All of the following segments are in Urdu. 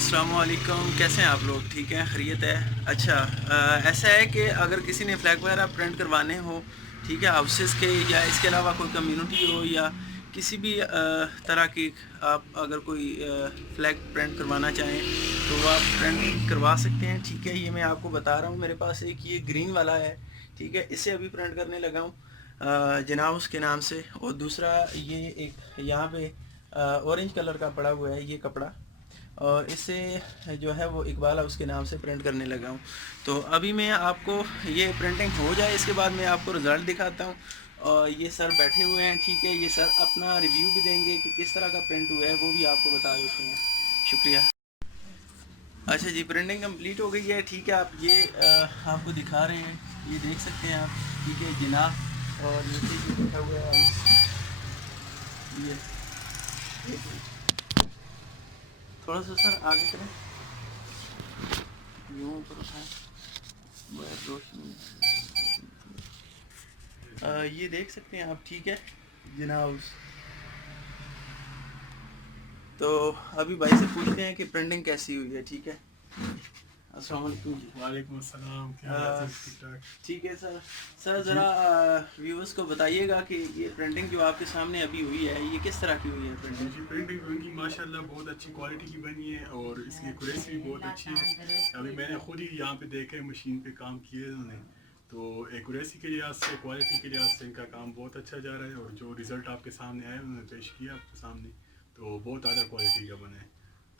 السلام علیکم، کیسے ہیں آپ لوگ؟ ٹھیک ہیں، خیریت ہے؟ اچھا، ایسا ہے کہ اگر کسی نے فلیگ وغیرہ پرنٹ کروانے ہو، ٹھیک ہے، ہاؤسز کے یا اس کے علاوہ کوئی کمیونٹی ہو یا کسی بھی طرح کی، آپ اگر کوئی فلیگ پرنٹ کروانا چاہیں تو وہ آپ پرنٹ کروا سکتے ہیں، ٹھیک ہے۔ یہ میں آپ کو بتا رہا ہوں، میرے پاس ایک یہ گرین والا ہے، ٹھیک ہے، اسے ابھی پرنٹ کرنے لگا ہوں جناب اس کے نام سے، اور دوسرا یہ ایک یہاں پہ اورنج کلر کا پڑا ہوا ہے یہ کپڑا، اور اس سے جو ہے وہ اقبال اس کے نام سے پرنٹ کرنے لگا ہوں۔ تو ابھی میں آپ کو یہ پرنٹنگ ہو جائے اس کے بعد میں آپ کو رزلٹ دکھاتا ہوں، اور یہ سر بیٹھے ہوئے ہیں، ٹھیک ہے، یہ سر اپنا ریویو بھی دیں گے کہ کس طرح کا پرنٹ ہوا ہے، وہ بھی آپ کو بتا دیتے ہیں۔ شکریہ۔ اچھا جی، پرنٹنگ کمپلیٹ ہو گئی ہے، ٹھیک ہے، آپ یہ آپ کو دکھا رہے ہیں، یہ دیکھ سکتے ہیں آپ، ٹھیک ہے جناب، اور نیچے بھی لکھا ہوا ہے یہ تھوڑا سا سر آگے کریں، یوں اوپر اٹھائیں، بہت روشنی، یہ دیکھ سکتے ہیں آپ، ٹھیک ہے جناب۔ تو ابھی بھائی سے پوچھتے ہیں کہ پرنٹنگ کیسی ہوئی ہے، ٹھیک ہے۔ السلام علیکم جی۔ وعلیکم السلام، کیا حال ہے؟ ٹھیک ٹھاک؟ ٹھیک ہے سر۔ سر جی، ذرا ویورز کو بتائیے گا کہ یہ پرنٹنگ جو آپ کے سامنے ابھی ہوئی ہے یہ کس طرح کی ہوئی ہے جی، پرنٹنگ؟ پرنٹنگ ان کی ماشاء اللہ بہت اچھی کوالٹی کی بنی ہے اور اس کی ایکوریسی بھی بہت اچھی ہے۔ ابھی میں نے خود ہی یہاں پہ دیکھا ہے، مشین پہ کام کیے انہوں نے، تو ایکوریسی کے لحاظ سے، کوالٹی کے لحاظ سے ان کا کام بہت اچھا جا رہا ہے، اور جو رزلٹ آپ کے سامنے آیا انہوں نے پیش کیا آپ کے سامنے، تو بہت اعلیٰ کوالٹی کا بنا ہے۔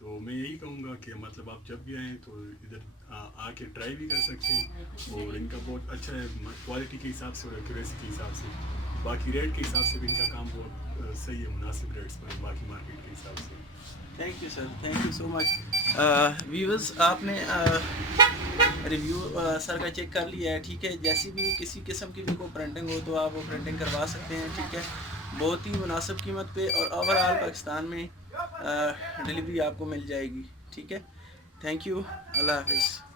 تو میں یہی کہوں گا کہ مطلب آپ جب بھی آئیں تو ادھر آ کے ٹرائی بھی کر سکتے ہیں، اور ان کا بہت اچھا ہے کوالٹی کے حساب سے اور ایکوریسی کے حساب سے، باقی ریٹ کے حساب سے بھی ان کا کام بہت صحیح ہے، مناسب ریٹس پر باقی مارکیٹ کے حساب سے۔ Thank you sir, thank you so much. Viewers آپ نے ریویو سر کا چیک کر لیا ہے، ٹھیک ہے، جیسی بھی کسی قسم کی بھی کوئی پرنٹنگ ہو تو آپ وہ پرنٹنگ کروا سکتے ہیں، ٹھیک ہے، بہت ہی مناسب قیمت پہ، اور اوور آل پاکستان میں ڈلیوری آپ کو مل جائے گی، ٹھیک ہے۔ تھینک یو، اللہ حافظ۔